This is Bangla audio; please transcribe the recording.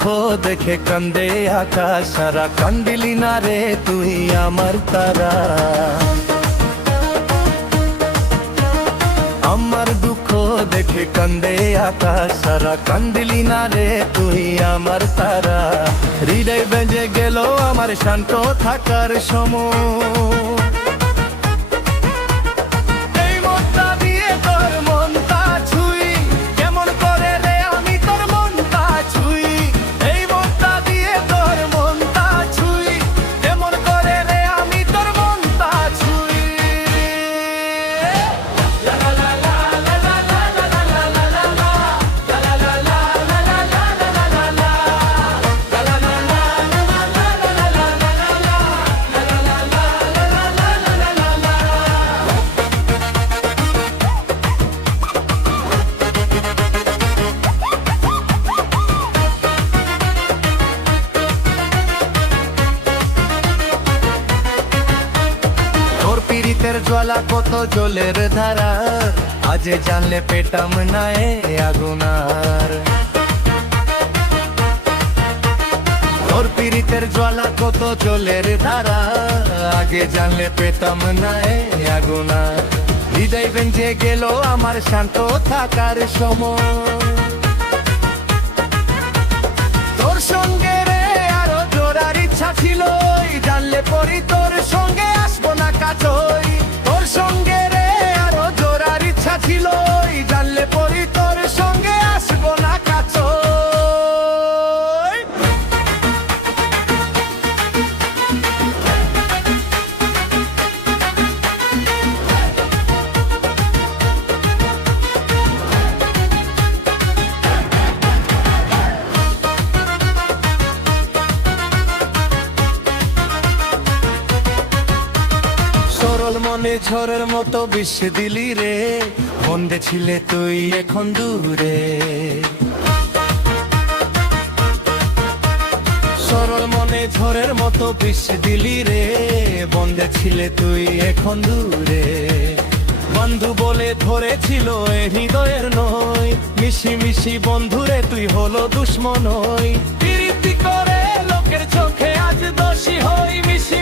দুঃখ দেখে কান্দে আকাশ সারা, কান্দিলি না রে তুই আমার তারা। আমার দুঃখ দেখে কান্দে আকাশ সারা, কান্দিলি না রে তুই আমার তারা। হৃদয় বেজে গেল আমার শান্ত থাকার সময়। পীড়িতের জ্বালা কত জলের ধারা, আজ জানলে পেটাম না এ আগুনার। তোর পীড়িতের জ্বালা কত জলের ধারা, আগে জানলে পেতাম না এ আগুনার। হৃদয় ভেঙে গেল আমার শান্ত থাকার সময়। তোর সঙ্গে রে আরো জোড়ার ইচ্ছা ছিল, জানলে পরি তোর সঙ্গে আসবো না কাছই। তোর সঙ্গে রে আরো জোড়ার ইচ্ছা ছিল, জানলে পরি তোর সঙ্গে আসবো না কাছই। মনে ঝড়ের মতো বিষ দিলি রে, বন্ধে ছিলে তুই এখন দূরে। সরল মনে ঝড়ের মতো বিষ দিলি রে, বন্ধে ছিলে তুই এখন দূরে। বন্ধু বলে ধরেছিল এ হৃদয়ের নই, মিশি মিশি বন্ধুরে তুই হলো দুশ্মন। প্রীতি করে লোকের চোখে আজ দোষী হই, মিশি